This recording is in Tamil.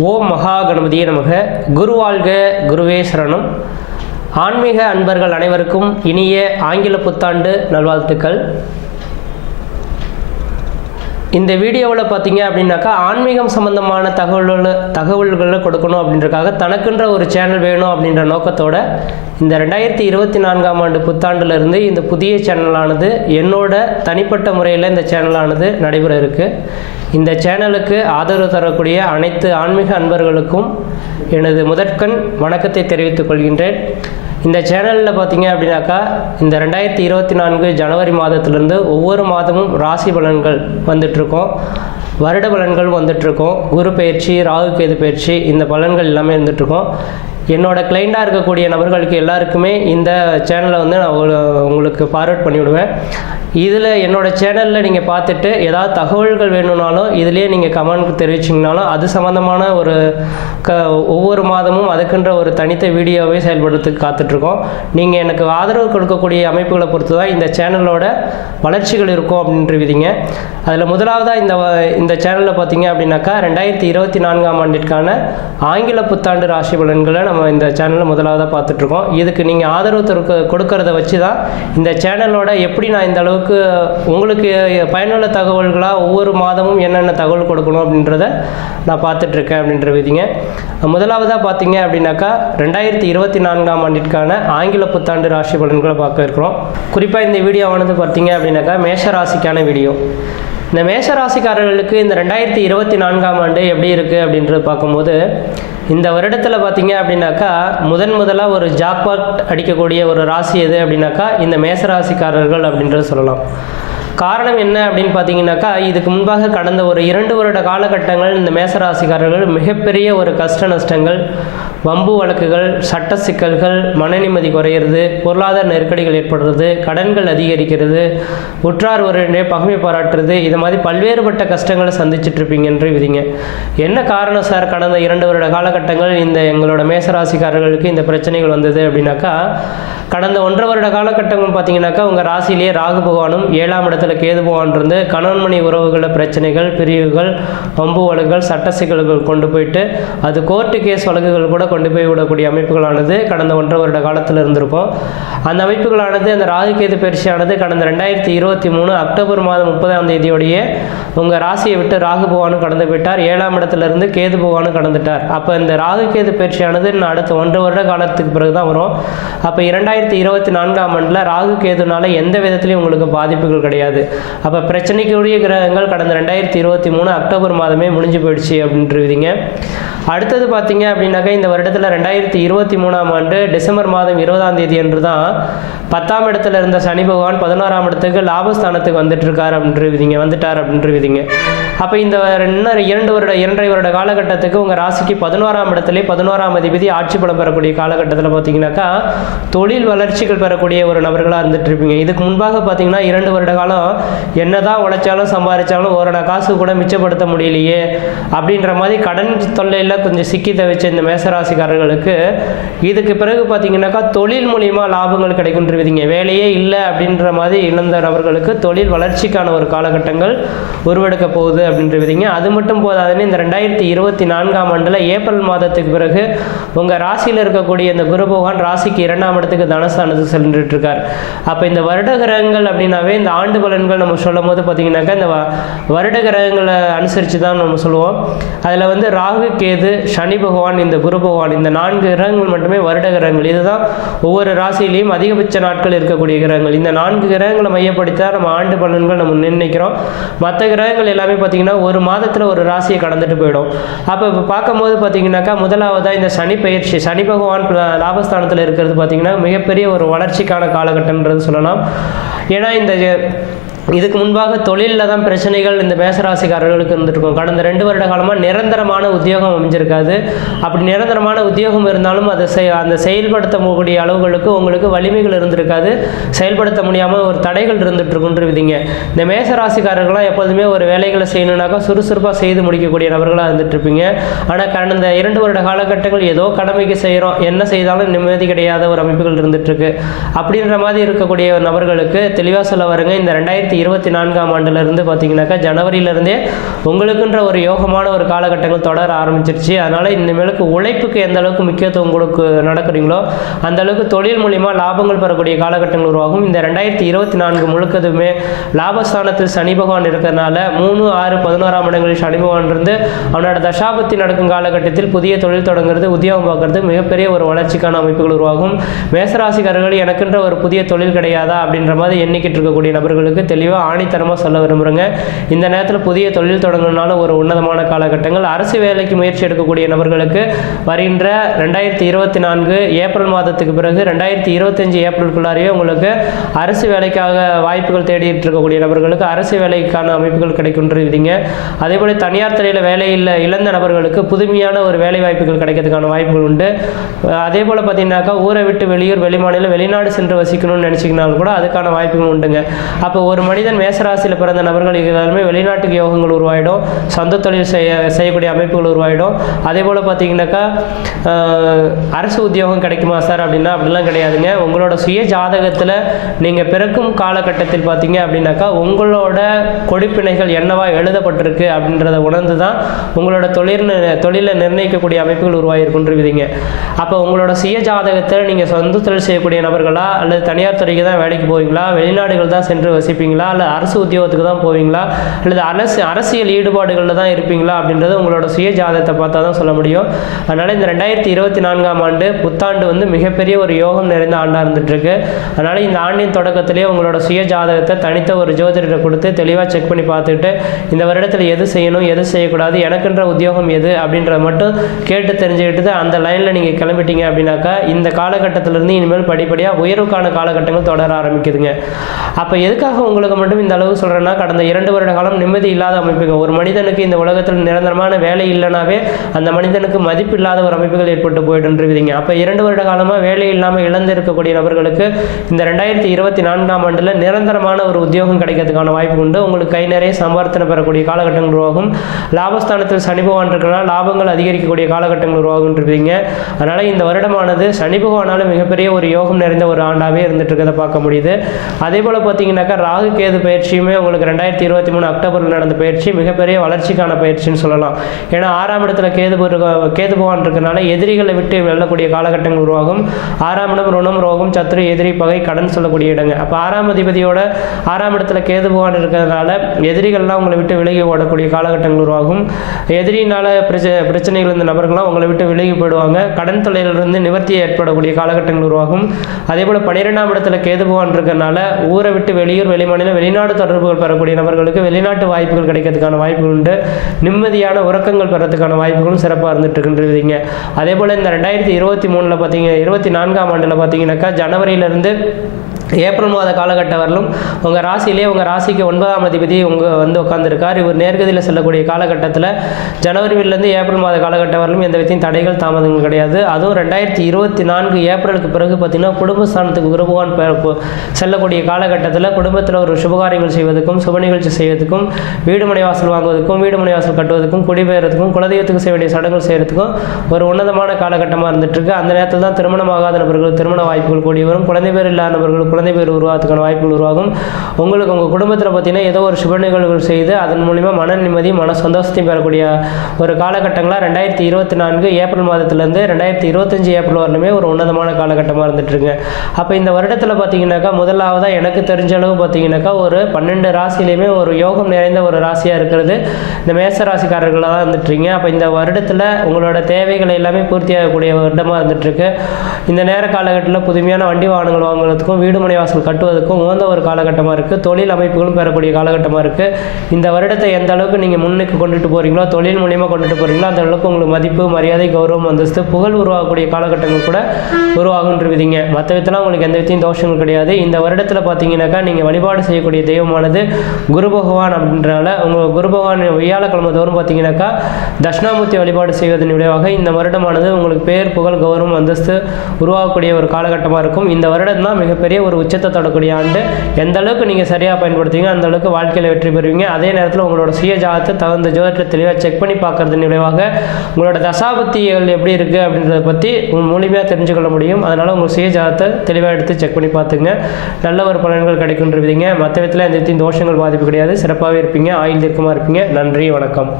ஓம் மகா கணபதியே நமக குருவாழ்க குருவே சரணம். ஆன்மீக அன்பர்கள் அனைவருக்கும் இனிய ஆங்கில புத்தாண்டு நல்வாழ்த்துக்கள். இந்த வீடியோவில் பார்த்தீங்க அப்படின்னாக்கா ஆன்மீகம் சம்பந்தமான தகவல்கள் தகவல்களை கொடுக்கணும் அப்படின்றக்காக தனக்குன்ற ஒரு சேனல் வேணும் அப்படின்ற நோக்கத்தோட இந்த ரெண்டாயிரத்தி இருபத்தி நான்காம் ஆண்டு புத்தாண்டுலேருந்து இந்த புதிய சேனலானது என்னோட தனிப்பட்ட முறையில் இந்த சேனலானது நடைபெற இருக்குது இந்த சேனலுக்கு ஆதரவு தரக்கூடிய அனைத்து ஆன்மீக அன்பர்களுக்கும் எனது முதற்கண் வணக்கத்தை தெரிவித்துக் கொள்கின்றேன். இந்த சேனலில் பார்த்தீங்க அப்படின்னாக்கா இந்த ரெண்டாயிரத்தி இருபத்தி நான்கு ஜனவரி மாதத்திலிருந்து ஒவ்வொரு மாதமும் ராசி பலன்கள் வந்துட்ருக்கோம். வருட பலன்கள் வந்துட்ருக்கோம். குரு பயிற்சி ராகு கேது பயிற்சி இந்த பலன்கள் எல்லாமே இருந்துகிட்ருக்கோம் என்னோட கிளைண்டாக இருக்கக்கூடிய நபர்களுக்கு எல்லாருக்குமே இந்த சேனலை வந்து நான் உங்களுக்கு ஃபார்வர்ட் பண்ணிவிடுவேன். இதில் என்னோட சேனலில் நீங்கள் பார்த்துட்டு ஏதாவது தகவல்கள் வேணும்னாலும் இதுலேயே நீங்கள் கமெண்ட் தெரிவிச்சிங்கனாலும் அது சம்மந்தமான ஒரு க ஒவ்வொரு மாதமும் அதுக்குன்ற ஒரு தனித்த வீடியோவை செயல்படுறதுக்கு காத்துட்ருக்கோம். நீங்கள் எனக்கு ஆதரவு கொடுக்கக்கூடிய அமைப்புகளை பொறுத்து தான் இந்த சேனலோட வளர்ச்சிகள் இருக்கும் அப்படின்ற விதிங்க. அதில் முதலாவதாக இந்த வ- இந்த சேனலில் பார்த்தீங்க அப்படின்னாக்கா ரெண்டாயிரத்தி இருபத்தி நான்காம் ஆண்டிற்கான ஆங்கில புத்தாண்டு ராசி பலன்களை நம்ம இந்த சேனலில் முதலாவதாக பார்த்துட்ருக்கோம். இதுக்கு நீங்கள் ஆதரவு கொடுக்க கொடுக்கறத வச்சு தான் இந்த சேனலோட எப்படி நான் இந்த அளவுக்கு உங்களுக்கு பயனுள்ள தகவல்களாக ஒவ்வொரு மாதமும் என்னென்ன தகவல் கொடுக்கணும் அப்படின்றத நான் பார்த்துட்ருக்கேன் அப்படின்ற விதிங்க. முதலாவதாக பார்த்தீங்க அப்படின்னாக்கா ரெண்டாயிரத்தி இருபத்தி நான்காம் ஆண்டிற்கான ஆங்கில புத்தாண்டு ராசி பலன்களை பார்க்க இருக்கிறோம். குறிப்பாக இந்த வீடியோவானது பார்த்தீங்க அப்படின்னாக்கா மேஷ ராசிக்கான வீடியோ. இந்த மேஷ ராசிக்காரர்களுக்கு இந்த ரெண்டாயிரத்தி இருபத்தி நான்காம் ஆண்டு எப்படி இருக்குது அப்படின்றது பார்க்கும்போது இந்த வருடத்தில் பார்த்தீங்க அப்படின்னாக்கா முதன் முதலாக ஒரு ஜாக்பாட் அடிக்கக்கூடிய ஒரு ராசி எது அப்படின்னாக்கா இந்த மேசராசிக்காரர்கள் அப்படின்றது சொல்லலாம். காரணம் என்ன அப்படின்னு பார்த்தீங்கன்னாக்கா இதுக்கு முன்பாக கடந்த ஒரு இரண்டு வருட காலகட்டங்கள் இந்த மேசராசிக்காரர்கள் மிகப்பெரிய ஒரு கஷ்ட நஷ்டங்கள் வம்பு வழக்குகள் சட்ட சிக்கல்கள் மன நிம்மதி குறையிறது பொருளாதார நெருக்கடிகள் ஏற்படுறது கடன்கள் அதிகரிக்கிறது உற்றார் உறவினரே பகுமை பாராட்டுறது இது மாதிரி பல்வேறுபட்ட கஷ்டங்களை சந்திச்சுட்டு இருப்பீங்கன்ற விதிங்க. என்ன காரணம் சார்? கடந்த இரண்டு வருட காலகட்டங்கள் இந்த எங்களோட மேசராசிக்காரர்களுக்கு இந்த பிரச்சனைகள் வந்தது அப்படின்னாக்கா கடந்த ஒன்றரை வருட காலகட்டங்கள் பார்த்தீங்கன்னாக்கா உங்கள் ராசியிலேயே ராகு பகவானும் ஏழாம் இடத்துல கேது பகவான் இருந்து கணவன் மணி உறவுகளில் பிரச்சனைகள் பிரிவுகள் வம்பு வழக்குகள் சட்ட சிக்கல்கள் கொண்டு போயிட்டு அது கோர்ட்டு கேஸ் வழக்குகள் கூட கொண்டு போய் விடக்கூடிய அமைப்புகளானது கடந்த ஒன்றரை வருட காலத்தில் இருந்திருக்கும். அந்த அமைப்புகளானது அந்த ராகு கேது பயிற்சியானது கடந்த ரெண்டாயிரத்தி இருபத்தி மூணு அக்டோபர் மாதம் முப்பதாம் தேதியோடைய உங்கள் ராசியை விட்டு ராகு பகவானும் கடந்து போயிட்டார். ஏழாம் இடத்துலேருந்து கேது பகவானும் கடந்துட்டார். அப்போ இந்த ராகு கேது பயிற்சியானது இன்னும் அடுத்த ஒன்றரை வருட காலத்துக்கு பிறகு தான் வரும். அப்போ இரண்டாயிரத்தி இருபத்தி நான்காம் ஆண்டில் ராகு கேதுனால எந்த விதத்துலையும் உங்களுக்கு பாதிப்புகள் கிடையாது. அப்போ பிரச்சனைக்குரிய கிரகங்கள் கடந்த ரெண்டாயிரத்தி இருபத்தி மூணு அக்டோபர் மாதமே முடிஞ்சு போயிடுச்சு அப்படின்றீங்க அடுத்தது பார்த்தீங்க அப்படின்னாக்கா இந்த வருடத்தில் ரெண்டாயிரத்தி இருபத்தி மூணாம் ஆண்டு டிசம்பர் மாதம் இருபதாம் தேதி அன்று தான் பத்தாம் இடத்துல இருந்த சனி பகவான் பதினோராம் இடத்துக்கு லாபஸ்தானத்துக்கு வந்துட்டு இருக்கார் விதிங்க வந்துட்டார் அப்படின்றீங்க அப்போ இந்த இன்னும் இரண்டு வருட இரண்டரை வருட காலகட்டத்துக்கு உங்கள் ராசிக்கு பதினோராம் இடத்துல பதினோராம் அதிபதி ஆட்சி பலம் பெறக்கூடிய காலகட்டத்தில் பார்த்தீங்கன்னாக்கா தொழில் வளர்ச்சிகள் பெறக்கூடிய ஒரு நபர்களாக இருந்துட்டு இருப்பீங்க இதுக்கு முன்பாக பார்த்தீங்கன்னா இரண்டு வருட காலம் என்னதான் உழைச்சாலும் சம்பாதிச்சாலும் ஒரு காசு கூட மிச்சப்படுத்த முடியலையே அப்படின்ற மாதிரி கடன் தொல்லையில் கொஞ்சம் சிக்கி தவிச்ச இந்த மேசராசிக்காரர்களுக்கு இதுக்கு பிறகு பார்த்தீங்கன்னாக்கா தொழில் மூலியமாக லாபங்கள் கிடைக்குன்றிருவீங்க வேலையே இல்லை அப்படின்ற மாதிரி இழந்த நபர்களுக்கு தொழில் வளர்ச்சிக்கான ஒரு காலகட்டங்கள் உருவெடுக்க போகுது அப்படின்றிருவீங்க அது மட்டும் போதாதுன்னு இந்த ரெண்டாயிரத்தி இருபத்தி நான்காம் ஆண்டில் ஏப்ரல் மாதத்துக்கு பிறகு உங்கள் ராசியில் இருக்கக்கூடிய இந்த குரு பகவான் ராசிக்கு இரண்டாம் இடத்துக்கு தனஸ்தானத்துக்கு சென்றுட்டு இருக்கார் அப்போ இந்த வருட கிரகங்கள் அப்படின்னாவே இந்த ஆண்டு பலன்கள் நம்ம சொல்லும் போது பார்த்தீங்கன்னாக்கா இந்த வருட கிரகங்களை அனுசரித்து தான் நம்ம சொல்லுவோம். அதில் வந்து ராகு கேது சனி பகவான் இந்த குரு பகவான் இந்த நான்கு கிரகங்கள் மட்டுமே வருட கிரகங்கள். இதுதான் ஒவ்வொரு ராசியிலையும் அதிகபட்ச நாட்கள் இருக்கக்கூடிய கிரகங்கள். இந்த நான்கு கிரகங்களை மையப்படுத்தி தான் நம்ம ஆண்டு பலன்கள் நம்ம நிர்ணயிக்கிறோம். மற்ற கிரகங்கள் எல்லாமே பார்த்தீங்கன்னா ஒரு மாதத்தில் ஒரு ராசியை கடந்துட்டு போயிடும். அப்போ இப்போ பார்க்கும்போது பார்த்தீங்கன்னாக்கா முதலாவதாக இந்த சனி பயிற்சி சனி பகவான் லாபஸ்தானத்தில் இருக்கிறது பார்த்தீங்கன்னா மிகப்பெரிய ஒரு வளர்ச்சிக்கான காலகட்டம்ன்றது சொல்லலாம். ஏன்னா இந்த இதுக்கு முன்பாக தொழிலில் தான் பிரச்சனைகள் இந்த மேசராசிக்காரர்களுக்கு இருந்துருக்கும். கடந்த ரெண்டு வருட காலமாக நிரந்தரமான உத்தியோகம் அமைஞ்சிருக்காது. அப்படி நிரந்தரமான உத்தியோகம் இருந்தாலும் அதை செய் அந்த செயல்படுத்தக்கூடிய அளவுகளுக்கு உங்களுக்கு வலிமைகள் இருந்திருக்காது. செயல்படுத்த முடியாமல் ஒரு தடைகள் இருந்துட்டுருக்குன்ற விதிங்க இந்த மேசராசிக்காரர்கள்லாம் எப்போதுமே ஒரு வேலைகளை செய்யணுன்னாக்கா சுறுசுறுப்பாக செய்து முடிக்கக்கூடிய நபர்களாக இருந்துட்டுருப்பீங்க. ஆனால் கடந்த இரண்டு வருட காலகட்டங்கள் ஏதோ கடமைக்கு செய்கிறோம் என்ன செய்தாலும் நிம்மதி கிடையாத ஒரு அமைப்புகள் இருந்துகிட்ருக்கு அப்படின்ற மாதிரி இருக்கக்கூடிய நபர்களுக்கு தெளிவாக சொல்ல வருங்க. இந்த ரெண்டாயிரத்தி ரெண்டாயிரத்தி இருபத்தி நான்காம் ஆண்டுலேருந்து பார்த்தீங்கன்னாக்கா ஜனவரியிலேருந்தே உங்களுக்குன்ற ஒரு யோகமான ஒரு காலகட்டங்கள் தொடர ஆரம்பிச்சிருச்சு. அதனால் இனிமேலுக்கு உழைப்புக்கு எந்த அளவுக்கு முக்கியத்துவம் உங்களுக்கு நடக்கிறீங்களோ அந்த அளவுக்கு தொழில் மூலிமா லாபங்கள் பெறக்கூடிய காலகட்டங்கள் உருவாகும். இந்த ரெண்டாயிரத்தி இருபத்தி நான்கு முழுக்கதுமே லாபஸ்தானத்தில் சனி பகவான் இருக்கிறதுனால மூணு ஆறு பதினோராம் இடங்களில் சனி பகவான் இருந்து அவனோட தசாபத்தி நடக்கும் காலகட்டத்தில் புதிய தொழில் தொடங்குறது உத்தியோகம் பார்க்கறது மிகப்பெரிய ஒரு வளர்ச்சிக்கான அமைப்புகள் உருவாகும். மேசராசிக்காரர்கள் எனக்குன்ற ஒரு புதிய தொழில் கிடையாதா அப்படின்ற மாதிரி எண்ணிக்கிட்டு இருக்கக்கூடிய நபர்களுக்கு தெளிவாக ஆணித்தனமாக சொல்ல விரும்புகிறேங்க இந்த நேரத்தில் புதிய தொழில் தொடங்கினாலும் ஒரு உன்னதமான காலகட்டங்கள். அரசு வேலைக்கு முயற்சி எடுக்கக்கூடிய நபர்களுக்கு வருகின்ற ரெண்டாயிரத்தி இருபத்தி நான்கு ஏப்ரல் மாதத்துக்கு பிறகு ரெண்டாயிரத்தி இருபத்தஞ்சு ஏப்ரலுக்குள்ளாரையே உங்களுக்கு அரசு வேலைக்காக வாய்ப்புகள் தேடிட்டு இருக்கக்கூடிய நபர்களுக்கு அரசு வேலைக்கான அமைப்புகள் கிடைக்கின்றீங்க அதே போல தனியார் துறையில் வேலையில் இழந்த நபர்களுக்கு புதுமையான ஒரு வேலை வாய்ப்புகள் கிடைக்கிறதுக்கான வாய்ப்புகள் உண்டு. அதே போல் பார்த்தீங்கன்னாக்கா ஊரை விட்டு வெளியூர் வெளிமாநிலம் வெளிநாடு சென்று வசிக்கணும்னு நினச்சிக்கினாலும் கூட அதுக்கான வாய்ப்புகள் உண்டுங்க. அப்போ ஒரு மனிதன் மேசராசியில் பிறந்த நபர்கள் எல்லாருமே வெளிநாட்டுக்கு யோகங்கள் உருவாயிடும் சொந்த தொழில் செய்ய செய்யக்கூடிய அமைப்புகள் உருவாயிடும். அதே போல் பார்த்தீங்கன்னாக்கா அரசு உத்தியோகம் கிடைக்குமா சார் அப்படின்னா அப்படிலாம் கிடையாதுங்க. உங்களோட சுய ஜாதகத்தில் நீங்கள் பிறக்கும் காலகட்டத்தில் பார்த்தீங்க அப்படின்னாக்கா உங்களோட கொடுப்பினைகள் என்னவா எழுதப்பட்டிருக்கு அப்படின்றத உணர்ந்து தான் உங்களோட தொழில் தொழிலை நிர்ணயிக்கக்கூடிய அமைப்புகள் உருவாகிருக்குன்றீங்க அப்போ உங்களோட சுய ஜாதகத்தில் நீங்கள் சொந்த தொழில் செய்யக்கூடிய நபர்களா அல்லது தனியார் துறைக்கு தான் வேலைக்கு போவீங்களா? வெளிநாடுகள் தான் சென்று வசிப்பீங்களா? அல்லது அரசு உத்தியோகத்துக்கு தான் போவீங்களா? அல்லது அரசு அரசியல் ஈடுபாடுகளில் தான் இருப்பீங்களா? அப்படின்றது உங்களோட சுய ஜாதகத்தை பார்த்தா தான் சொல்ல முடியும். அதனால் இந்த ரெண்டாயிரத்தி இருபத்தி நான்காம் ஆண்டு புத்தாண்டு வந்து மிகப்பெரிய ஒரு யோகம் நிறைந்த ஆண்டாக இருந்துட்டுருக்கு. அதனால் இந்த ஆண்டின் தொடக்கத்திலேயே உங்களோட சுய ஜாதகத்தை தனித்த ஒரு ஜோதிடரை கொடுத்து தெளிவாக செக் பண்ணி பார்த்துட்டு இந்த வருடத்தில் எது செய்யணும் எது செய்யக்கூடாது எனக்குன்ற உத்தியோகம் எது அப்படின்றத மட்டும் கேட்டு தெரிஞ்சுக்கிட்டு அந்த லைனில் நீங்கள் கிளம்பிட்டீங்க அப்படின்னாக்கா இந்த காலகட்டத்திலிருந்து இனிமேல் படிப்படியாக உயர்வுக்கான காலகட்டங்கள் தொடர ஆரம்பிக்குதுங்க. அப்போ எதுக்காக உங்களுக்கு மட்டும் இந்த அளவு சொல்கிறேன்னா கடந்த இரண்டு வருட காலம் நிம்மதி இல்லாத அமைப்புகள். ஒரு மனிதனுக்கு இந்த உலகத்தில் நிரந்தரமான வேலை இல்லைனாவே அந்த மனிதனுக்கு மதிப்பு இல்லாத ஒரு அமைப்புகள் ஏற்பட்டு போயிட்டுருக்குதுங்க அப்போ இரண்டு வருட காலமாக வேலை இல்லாமல் இழந்து இருக்கக்கூடிய நபர்களுக்கு இந்த ரெண்டாயிரத்தி இருபத்தி நான்காம் ஆண்டில் நிரந்தரமான ஒரு உத்தியோகம் கிடைக்கிறதுக்கான வாய்ப்பு உண்டு. உங்களுக்கு கை நிறைய சம்பார்த்தனை பெறக்கூடிய காலகட்டங்கள் உருவாகும். லாபஸ்தானத்தில் சனி பகவான் இருக்கிறனால லாபங்கள் அதிகரிக்கக்கூடிய காலகட்டங்கள் உருவாகும் இருக்குதுங்க அதனால் இந்த வருடமானது சனி பகவானால மிகப்பெரிய ஒரு யோகம் நிறைந்த ஒரு ஆண்டாகவே இருந்துட்டு இருக்கிறத பார்க்க முடியுது. அதே போல் பார்த்தீங்கன்னாக்கா ராகு கேது பயிற்சியுமே உங்களுக்கு ரெண்டாயிரத்தி இருபத்தி மூணு அக்டோபரில் நடந்த பயிற்சி மிகப்பெரிய வளர்ச்சிக்கான பயிற்சின்னு சொல்லலாம். ஏன்னா ஆறாம் இடத்துல கேது கேது பகவான் இருக்கிறனால எதிரிகளை விட்டு வெல்லக்கூடிய காலகட்டங்கள் உருவாகும். ஆறாம் இடம் ருணம் ரோகம் சத்துரு எதிரி பகை கடன் சொல்லக்கூடிய இடங்க. அப்போ ஆறாம் அதிபதியோட ஆறாம் இடத்துல கேது பகவான் இருக்கிறதுனால எதிரிகள்லாம் உங்களை விட்டு விலகி ஓடக்கூடிய காலகட்டங்கள் உருவாகும். எதிரியினால பிரச்ச பிரச்சனைகள் இருந்த நபர்கள்லாம் உங்களை விட்டு விலகி போயிடுவாங்க. கடன் தொழிலிருந்து நிவர்த்தி ஏற்படக்கூடிய காலகட்டங்கள் உருவாகும். அதே போல் பன்னிரெண்டாம் இடத்துல கேது பகவான் இருக்கிறனால ஊரை விட்டு வெளியூர் வெளிமாநிலம் வெளிநாடு தொடர்புகள் பெறக்கூடிய நபர்களுக்கு வெளிநாட்டு வாய்ப்புகள் கிடைக்கிறதுக்கான வாய்ப்புகள் உண்டு. நிம்மதியான உறக்கங்கள் பெறத்துக்கான வாய்ப்புகளும் சிறப்பாக இருந்துட்டு இருக்கின்றீங்க. அதே போல் இந்த ரெண்டாயிரத்தி இருபத்தி மூணில் பார்த்தீங்க இருபத்தி நான்காம் ஆண்டில் பார்த்தீங்கன்னாக்கா ஜனவரியிலேருந்து ஏப்ரல் மாத காலகட்டம் வரலும் உங்கள் ராசியிலே உங்கள் ராசிக்கு ஒன்பதாம் அதிபதி உங்கள் வந்து உட்காந்துருக்கார் இவர் நேர்கதியில் செல்லக்கூடிய காலகட்டத்தில் ஜனவரியிலேருந்து ஏப்ரல் மாத காலகட்டம் வரலும் எந்த விதத்தையும் தடைகள் தாமதங்கள் கிடையாது. அதுவும் ரெண்டாயிரத்தி இருபத்தி நான்கு ஏப்ரலுக்கு பிறகு பார்த்தீங்கன்னா குடும்ப ஸ்தானத்துக்கு குருபகவான் செல்லக்கூடிய காலகட்டத்தில் குடும்பத்தில் ஒரு சுபகாரியங்கள் செய்வதற்கும் சுப நிகழ்ச்சி செய்வதற்கும் வீடு மனை வாசல் வாங்குவதற்கும் வீடு மனை வாசல் கட்டுவதற்கும் குடிபெயர்றதுக்கும் குலதெய்வத்துக்கு செய்ய வேண்டிய சடங்குகள் செய்யறதுக்கும் ஒரு உன்னதமான காலகட்டமாக இருந்துட்டு இருக்கு. அந்த நேரத்தில் தான் திருமணமாகாத நபர்கள் திருமண வாய்ப்புகள் கூடி வரும். குழந்தை பேர் இல்லாத நபர்கள் குழந்தை பேர் உருவாகிறதுக்கான வாய்ப்புகள் உருவாகும். உங்களுக்கு உங்கள் குடும்பத்தில் பார்த்தீங்கன்னா ஏதோ ஒரு சுப நிகழ்வுகள் செய்து அதன் மூலிமா மன நிம்மதி மன சந்தோஷத்தையும் பெறக்கூடிய ஒரு காலகட்டங்களாக ரெண்டாயிரத்தி இருபத்தி நான்கு ஏப்ரல் மாதத்துலேருந்து ரெண்டாயிரத்தி இருபத்தஞ்சி ஏப்ரல் வரலுமே ஒரு உன்னதமான காலகட்டமாக இருந்துட்டு இருக்குங்க அப்போ இந்த வருடத்தில் பார்த்தீங்கன்னாக்கா முதலாவதாக எனக்கு தெரிஞ்ச அளவு பார்த்தீங்கன்னாக்கா ஒரு பன்னெண்டு ராசியிலையுமே ஒரு யோகம் நிறைந்த ஒரு ராசியாக இருக்கிறது. இந்த மேச ராசிக்காரர்களாக தான் இருந்துட்டுருங்க. அப்போ இந்த வருடத்தில் உங்களோட தேவைகளை எல்லாமே பூர்த்தியாகக்கூடிய வருடமாக இருந்துட்டுருக்கு. இந்த நேர காலகட்டத்தில் புதுமையான வண்டி வாகனங்கள் வாங்குறதுக்கும் வீடு மனை வாசல் கட்டுவதற்கும் உகந்த ஒரு காலகட்டமாக இருக்குது தொழில் அமைப்புகளும் பெறக்கூடிய காலகட்டமாக இருக்குது இந்த வருடத்தை எந்த அளவுக்கு நீங்கள் முன்னுக்கு கொண்டுட்டு போகிறீங்களோ தொழில் மூலியமாக கொண்டுட்டு போகிறீங்களோ அந்த அளவுக்கு உங்களுக்கு மதிப்பு மரியாதை கௌரவம் அந்தஸ்து புகழ் உருவாகக்கூடிய காலகட்டங்கள் கூட உருவாகுன்றவிதிங்க மற்ற விதத்தெல்லாம் உங்களுக்கு எந்த விதத்தையும் தோஷங்கள் கிடையாது. இந்த வருடத்தில் பார்த்தீங்கன்னாக்கா நீங்கள் வழிபாடு செய்யக்கூடிய தெய்வமானது குரு பகவான் அப்படின்றனால உங்கள் குரு பகவான் வியாழக்கிழமை தோறும் பார்த்தீங்கன்னாக்கா தட்சிணாமூர்த்தி வழிபாடு செய்வதன் விளைவாக இந்த வருடமானது உங்களுக்கு பேர் புகழ் கௌரவம் அந்தஸ்து உருவாகக்கூடிய ஒரு காலகட்டமாக இருக்கும். இந்த வருடம் தான் மிகப்பெரிய ஒரு ஒரு உச்சத்தை தொடக்கூடிய ஆண்டு. எந்த அளவுக்கு நீங்கள் சரியாக பயன்படுத்துவீங்க அந்த அளவுக்கு வாழ்க்கையில் வெற்றி பெறுவீங்க. அதே நேரத்தில் உங்களோட சுய ஜாதத்தை தகுந்த ஜோதிடத்தை தெளிவாக செக் பண்ணி பார்க்கறதன் விளைவாக உங்களோட தசாபத்திகள் எப்படி இருக்குது அப்படின்றத பற்றி முழுமையாக தெரிஞ்சுக்கொள்ள முடியும். அதனால் உங்கள் சுய ஜாதத்தை தெளிவாக எடுத்து செக் பண்ணி பார்த்துங்க நல்ல ஒரு பலன்கள் கிடைக்குன்றீங்க மற்ற விதத்தில் எந்த விதத்தையும் தோஷங்கள் பாதிப்பு கிடையாது. சிறப்பாகவே இருப்பீங்க. ஆயுள் தீர்க்கமாக இருப்பீங்க. நன்றி வணக்கம்.